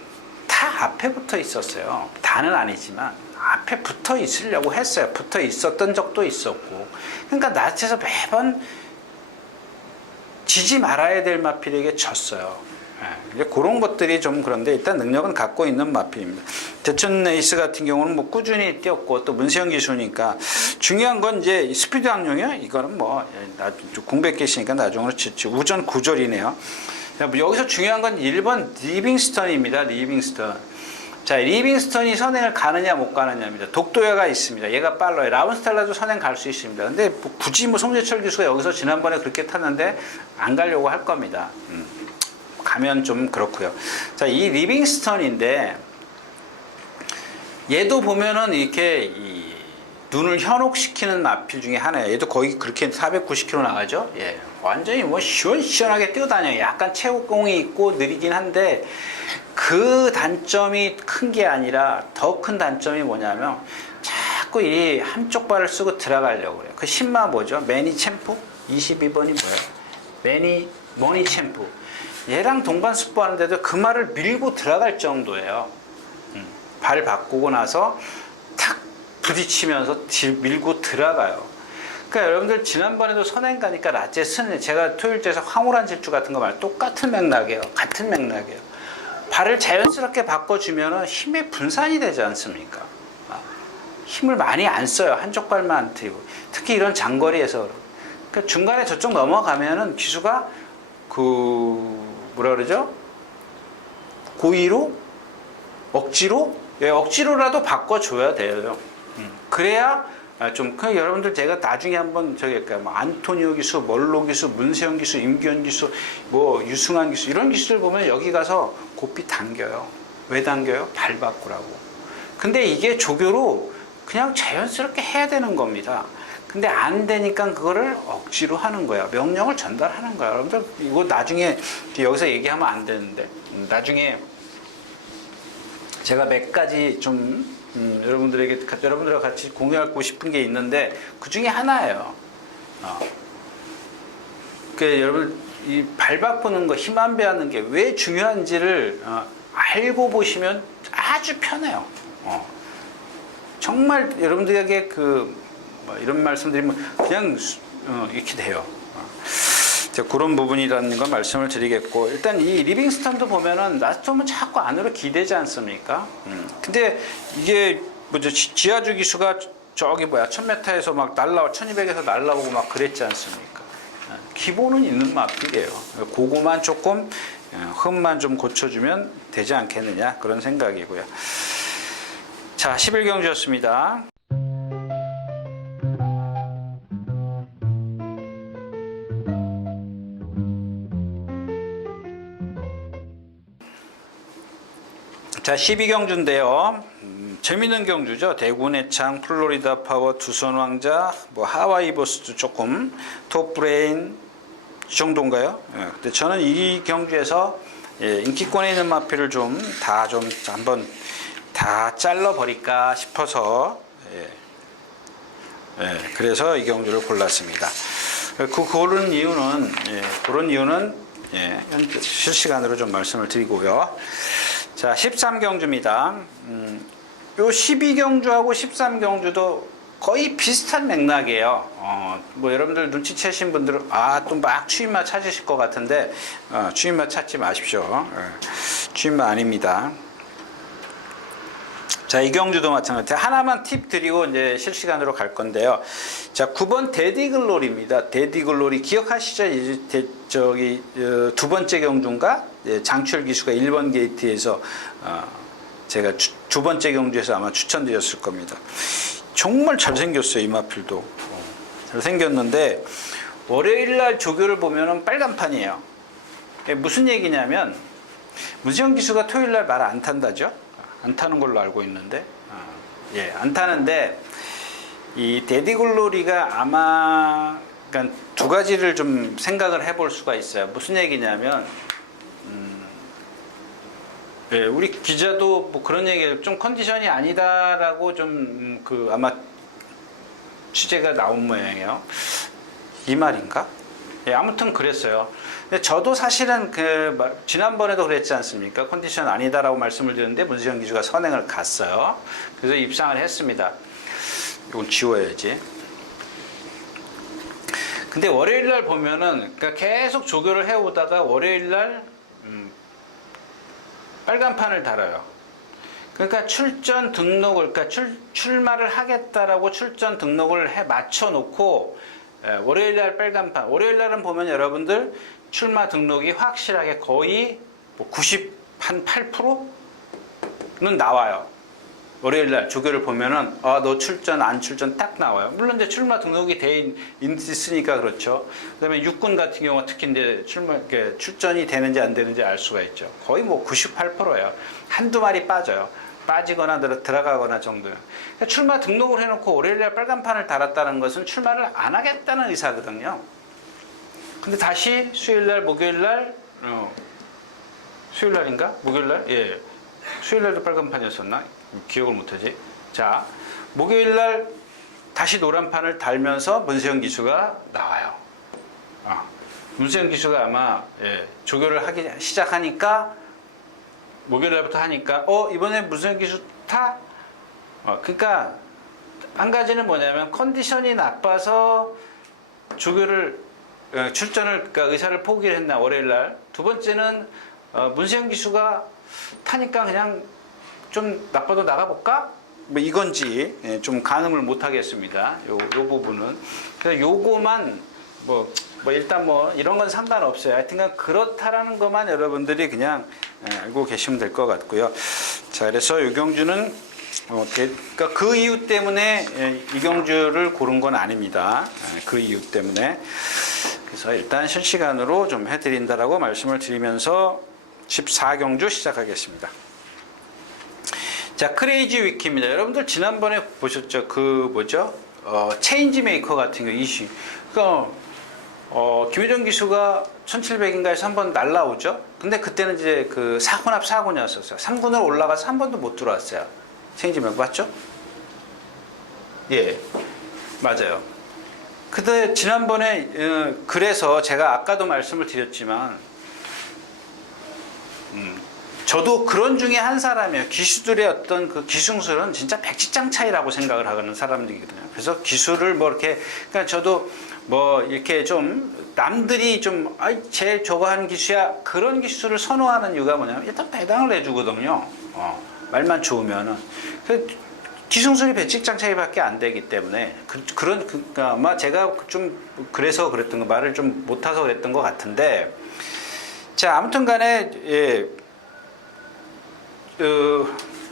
다 앞에 붙어 있었어요. 다는 아니지만 앞에 붙어 있으려고 했어요. 붙어 있었던 적도 있었고. 그러니까 낯에서 매번 지지 말아야 될 마필에게 졌어요. 이제 그런 것들이 좀 그런데 일단 능력은 갖고 있는 마필입니다. 대천 에이스 같은 경우는 뭐 꾸준히 뛰었고 또 문세영 기수니까 중요한 건 이제 스피드 항용이요. 이거는 뭐 공백 계시니까 나중으로 짓지. 우전 9절이네요. 여기서 중요한 건 1번 리빙스턴입니다. 리빙스턴. 자, 리빙스턴이 선행을 가느냐 못 가느냐입니다. 독도야가 있습니다. 얘가 빨라요. 라운스텔라도 선행 갈 수 있습니다. 근데 굳이 뭐 송재철 기수가 여기서 지난번에 그렇게 탔는데 안 가려고 할 겁니다. 가면 좀 그렇고요. 자, 이 리빙스턴인데 얘도 보면은 이렇게 눈을 현혹시키는 마필 중에 하나예요. 얘도 거의 그렇게 490km 나가죠. 예, 완전히 뭐 시원시원하게 뛰어다녀요. 약간 체육공이 있고 느리긴 한데 그 단점이 큰 게 아니라 더 큰 단점이 뭐냐면 자꾸 이 한쪽 발을 쓰고 들어가려고 그래요. 그 신마 뭐죠? 매니 챔프? 22번이 뭐예요? 머니 챔프. 얘랑 동반 습부하는데도 그 말을 밀고 들어갈 정도예요. 발 바꾸고 나서 탁 부딪히면서 밀고 들어가요. 그러니까 여러분들 지난번에도 선행 가니까 라제 스는 제가 토요일 때에서 황홀한 질주 같은 거 말이에요. 똑같은 맥락이에요. 같은 맥락이에요. 발을 자연스럽게 바꿔주면 힘의 분산이 되지 않습니까? 힘을 많이 안 써요. 한쪽 발만 안 트이고. 특히 이런 장거리에서. 그러니까 중간에 저쪽 넘어가면은 기수가 뭐라 그러죠? 고의로? 억지로? 예, 억지로라도 바꿔줘야 돼요. 그래야 여러분들 제가 나중에 한번 뭐 안토니오 기수, 멀로 기수, 문세영 기수, 임기현 기수, 뭐 유승환 기수 이런 기수들 보면 여기 가서 고삐 당겨요. 왜 당겨요? 발 바꾸라고. 근데 이게 조교로 그냥 자연스럽게 해야 되는 겁니다. 근데 안 되니까 그거를 억지로 하는 거야. 명령을 전달하는 거야. 여러분들 이거 나중에 여기서 얘기하면 안 되는데 나중에 제가 몇 가지 좀 여러분들과 같이 공유하고 싶은 게 있는데 그 중에 하나예요. 그 여러분 이 발 바꾸는 거, 힘 안배하는 게 왜 중요한지를 알고 보시면 아주 편해요. 정말 여러분들에게 뭐 이런 말씀드리면 그냥 이렇게 돼요. 그런 부분이라는 걸 말씀을 드리겠고, 일단 이 리빙스턴도 보면은 나스톰은 자꾸 안으로 기대지 않습니까? 근데 이게 뭐죠? 지하주 기수가 저기 1000m에서 막 1200에서 날라오고 막 그랬지 않습니까? 기본은 있는 마필이에요. 그거만 조금 흠만 좀 고쳐주면 되지 않겠느냐 그런 생각이고요. 자, 11경주였습니다. 자, 12경주인데요. 재밌는 경주죠. 대구 내창, 플로리다 파워, 두선 왕자, 뭐 하와이 버스도 조금, 톱브레인 이 정도인가요? 예, 근데 저는 이 경주에서 인기권에 있는 마필을 한번 다 잘라버릴까 싶어서 그래서 이 경주를 골랐습니다. 그런 이유는 현재 실시간으로 좀 말씀을 드리고요. 자, 13경주입니다. 요 12경주하고 13경주도 거의 비슷한 맥락이에요. 뭐 여러분들 눈치채신 분들은 또 막 추임마 찾으실 것 같은데 추임마 찾지 마십시오. 추임마 아닙니다. 자, 이 경주도 마찬가지. 하나만 팁 드리고 이제 실시간으로 갈 건데요. 자, 9번 데디글로리입니다. 데디글로리 기억하시죠? 두 번째 경주인가? 장철 기수가 1번 게이트에서 제가 두 번째 경주에서 아마 추천드렸을 겁니다. 정말 잘생겼어요. 이 마필도. 잘생겼는데 월요일날 조교를 보면은 빨간판이에요. 무슨 얘기냐면 문세영 기수가 토요일날 말 안 탄다죠? 안 타는 걸로 알고 있는데 안 타는데 이 데디글로리가 아마 그러니까 두 가지를 좀 생각을 해볼 수가 있어요. 무슨 얘기냐면 예, 우리 기자도 뭐 그런 얘기를 좀 컨디션이 아니다라고 좀 아마 취재가 나온 모양이에요. 이 말인가? 예, 아무튼 그랬어요. 근데 저도 사실은 지난번에도 그랬지 않습니까? 컨디션 아니다라고 말씀을 드렸는데 문수영 기수가 선행을 갔어요. 그래서 입상을 했습니다. 이건 지워야지. 근데 월요일 날 보면은 그러니까 계속 조교를 해오다가 월요일 날 빨간판을 달아요. 그러니까 출전 등록을 그러니까 출마를 하겠다라고 출전 등록을 맞춰 놓고 월요일 날 빨간판. 월요일 날은 보면 여러분들 출마 등록이 확실하게 거의 뭐 98%는 나와요. 월요일 날 조교를 보면은 너 출전 안 출전 딱 나와요. 물론 이제 출마 등록이 돼 있으니까 그렇죠. 그다음에 육군 같은 경우 특히 이제 출전이 되는지 안 되는지 알 수가 있죠. 거의 뭐 98%예요. 한두 마리 빠져요. 빠지거나 들어가거나 정도요. 그러니까 출마 등록을 해놓고 월요일 날 빨간판을 달았다는 것은 출마를 안 하겠다는 의사거든요. 근데 다시 수요일 날, 목요일 날, 수요일 날인가? 목요일 날? 예. 수요일 날도 빨간판이었었나? 기억을 못하지. 자, 목요일 날 다시 노란판을 달면서 문세영 기수가 나와요. 문세영 기수가 아마 조교를 하기 시작하니까 목요일 날부터 하니까 이번에 문세영 기수 타? 그러니까 한 가지는 뭐냐면 컨디션이 나빠서 조교를 출전을 그러니까 의사를 포기를 했나 월요일 날. 두 번째는 문세영 기수가 타니까 그냥 좀 나빠도 나가볼까? 뭐 이건지 좀 가늠을 못 하겠습니다. 요 부분은. 그래서 요거만 뭐 일단 뭐 이런 건 상관없어요. 하여튼간 그렇다라는 것만 여러분들이 그냥 알고 계시면 될 것 같고요. 자, 그래서 유경주는 그러니까 그 이유 때문에 이경주를 고른 건 아닙니다. 그 이유 때문에. 그래서 일단 실시간으로 좀 해드린다라고 말씀을 드리면서 14경주 시작하겠습니다. 자, 크레이지 위키입니다. 여러분들 지난번에 보셨죠? 체인지 메이커 같은 거 이슈. 그러니까 김효정 기수가 1700인가에서 한번 날라오죠. 근데 그때는 이제 사군 앞 사군이었었어요. 3군으로 올라가서 한 번도 못 들어왔어요. 체인지 메이커 맞죠? 예, 맞아요. 근데 지난번에 그래서 제가 아까도 말씀을 드렸지만 저도 그런 중에 한 사람이에요. 기수들의 어떤 그 기승술은 진짜 백지장 차이라고 생각을 하는 사람들이거든요. 그래서 기수를 뭐 이렇게 그러니까 저도 뭐 이렇게 좀 남들이 좀 쟤 저거 하는 기수야 그런 기수를 선호하는 이유가 뭐냐면 일단 배당을 해주거든요. 말만 좋으면은. 기승술이 백지장 차이밖에 안 되기 때문에 그러니까 아마 제가 좀 그래서 그랬던 거 말을 좀 못해서 그랬던 것 같은데 자 아무튼간에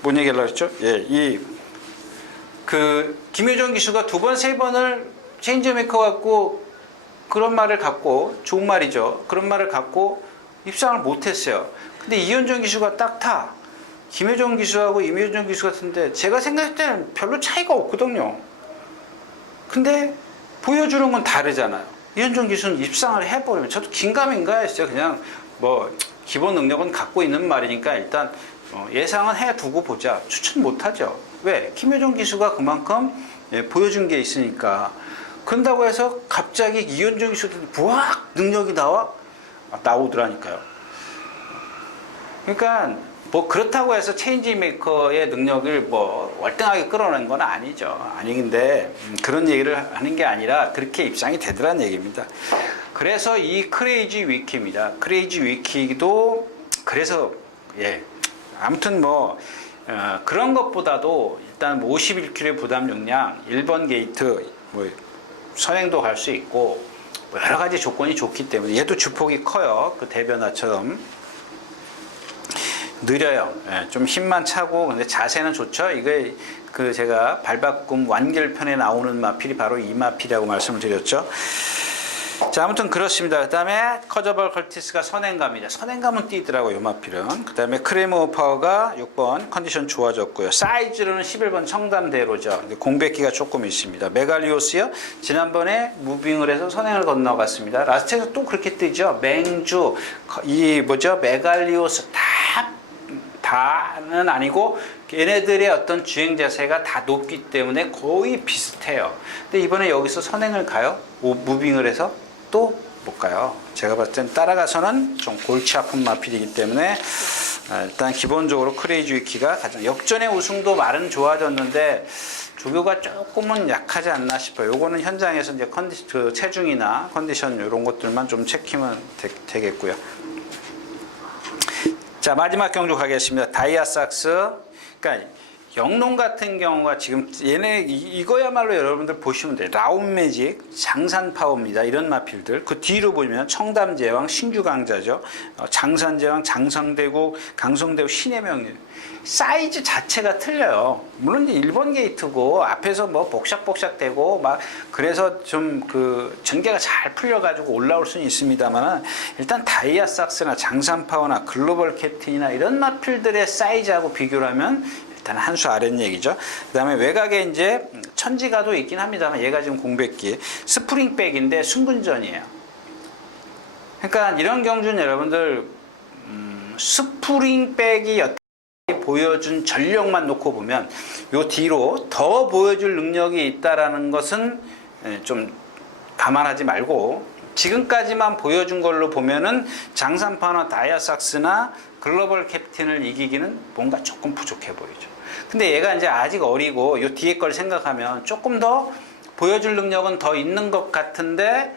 뭔 얘기를 하셨죠? 예, 김효정 기수가 두 번, 세 번을 체인지 메이커 갖고 그런 말을 갖고 좋은 말이죠. 그런 말을 갖고 입상을 못했어요. 근데 이현정 기수가 딱 타. 김효정 기수하고 임효정 기수 같은데 제가 생각할 때는 별로 차이가 없거든요. 근데 보여주는 건 다르잖아요. 이현정 기수는 입상을 해버리면 저도 긴가민가 했어요. 그냥 뭐 기본 능력은 갖고 있는 말이니까 일단 예상은 해두고 보자. 추천 못하죠. 왜? 김효정 기수가 그만큼 보여준 게 있으니까. 그런다고 해서 갑자기 이현정 기수도 부악 능력이 나오더라니까요. 그러니까 뭐 그렇다고 해서 체인지 메이커의 능력을 뭐 월등하게 끌어낸 건 아니죠. 아닌데 그런 얘기를 하는 게 아니라 그렇게 입상이 되더란 얘기입니다. 그래서 이 크레이지 위키입니다. 크레이지 위키도 그래서 아무튼 뭐 그런 것보다도 일단 51km 부담 용량 1번 게이트 뭐 선행도 갈 수 있고 뭐 여러 가지 조건이 좋기 때문에 얘도 주폭이 커요. 그 대변화처럼 느려요. 좀 힘만 차고 근데 자세는 좋죠. 이게 제가 발바꿈 완결편에 나오는 마필이 바로 이 마필이라고 말씀을 드렸죠. 자, 아무튼 그렇습니다. 그 다음에 커저벌 컬티스가 선행감이죠. 선행감은 뛰더라고요, 이 마필은. 그 다음에 크레모 파워가 6번 컨디션 좋아졌고요. 사이즈로는 11번 청담대로죠. 공백기가 조금 있습니다. 메갈리오스요. 지난번에 무빙을 해서 선행을 건너갔습니다. 라스트에서 또 그렇게 뛰죠. 맹주, 메갈리오스 다 다는 아니고 얘네들의 어떤 주행 자세가 다 높기 때문에 거의 비슷해요. 근데 이번에 여기서 선행을 가요? 무빙을 해서 또 못 가요. 제가 봤을 땐 따라가서는 좀 골치 아픈 마필이기 때문에 일단 기본적으로 크레이지 위키가 가장 역전의 우승도 말은 좋아졌는데 조교가 조금은 약하지 않나 싶어요. 요거는 현장에서 이제 그 체중이나 컨디션 이런 것들만 좀 체크하면 되겠고요. 자, 마지막 경주 가겠습니다. 다이아삭스. 그러니까 영농 같은 경우가 지금 얘네 이거야말로 여러분들 보시면 돼요. 라운매직, 장산파워입니다. 이런 마필들. 그 뒤로 보면 청담제왕, 신주강자죠. 장산제왕, 장성대국, 강성대국, 신해명. 사이즈 자체가 틀려요. 물론 이제 1번 게이트고 앞에서 뭐 복샥복샥 되고 막 그래서 좀 그 전개가 잘 풀려가지고 올라올 수는 있습니다만 일단 다이아삭스나 장산파워나 글로벌 캡틴이나 이런 마필들의 사이즈하고 비교를 하면 일단 한 수 아래는 얘기죠. 그 다음에 외곽에 이제 천지가도 있긴 합니다만 얘가 지금 공백기 스프링백인데 순근전이에요. 그러니까 이런 경주는 여러분들 스프링백이 보여준 전력만 놓고 보면 요 뒤로 더 보여줄 능력이 있다라는 것은 좀 감안하지 말고 지금까지만 보여준 걸로 보면은 장산파나 다이아삭스나 글로벌 캡틴을 이기기는 뭔가 조금 부족해 보이죠. 근데 얘가 이제 아직 어리고 요 뒤에 걸 생각하면 조금 더 보여줄 능력은 더 있는 것 같은데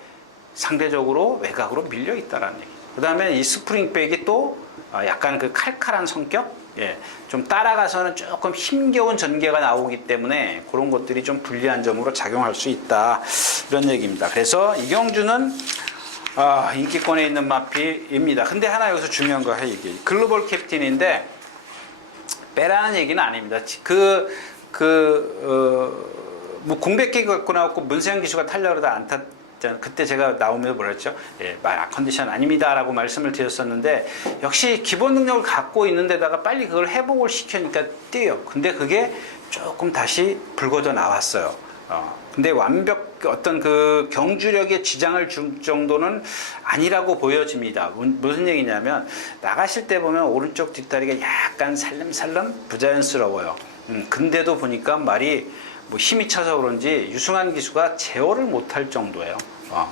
상대적으로 외곽으로 밀려 있다라는 얘기죠. 그 다음에 이 스프링백이 또 약간 그 칼칼한 성격? 예, 좀 따라가서는 조금 힘겨운 전개가 나오기 때문에 그런 것들이 좀 불리한 점으로 작용할 수 있다. 이런 얘기입니다. 그래서 이경주는 인기권에 있는 마필입니다. 근데 하나 여기서 중요한 거 얘기. 글로벌 캡틴인데 빼라는 얘기는 아닙니다. 뭐 공백기 갖고 나왔고 문세영 기수가 타려고 그러다 안 탔잖아요. 그때 제가 나오면서 뭐라 했죠? 예, 컨디션 아닙니다라고 말씀을 드렸었는데 역시 기본 능력을 갖고 있는데다가 빨리 그걸 회복을 시키니까 뛰어요. 근데 그게 조금 다시 불거져 나왔어요. 근데 어떤 그 경주력에 지장을 줄 정도는 아니라고 보여집니다. 무슨 얘기냐면 나가실 때 보면 오른쪽 뒷다리가 약간 살름살름 부자연스러워요. 근데도 보니까 말이 뭐 힘이 차서 그런지 유승환 기수가 제어를 못할 정도예요.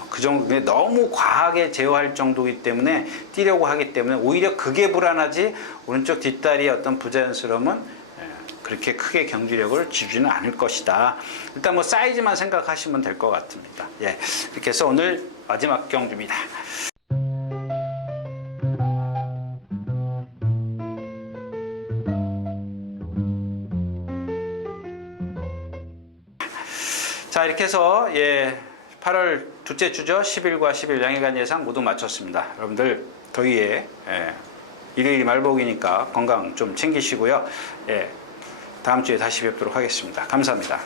그 정도 너무 과하게 제어할 정도이기 때문에 뛰려고 하기 때문에 오히려 그게 불안하지 오른쪽 뒷다리의 어떤 부자연스러움은 그렇게 크게 경주력을 지주는 않을 것이다. 일단 뭐 사이즈만 생각하시면 될 것 같습니다. 예, 이렇게 해서 오늘 마지막 경주입니다. 자, 이렇게 해서 8월 둘째 주죠. 10일과 10일 양일간 예상 모두 마쳤습니다. 여러분들 더위에 일요일이 말복이니까 건강 좀 챙기시고요. 다음 주에 다시 뵙도록 하겠습니다. 감사합니다.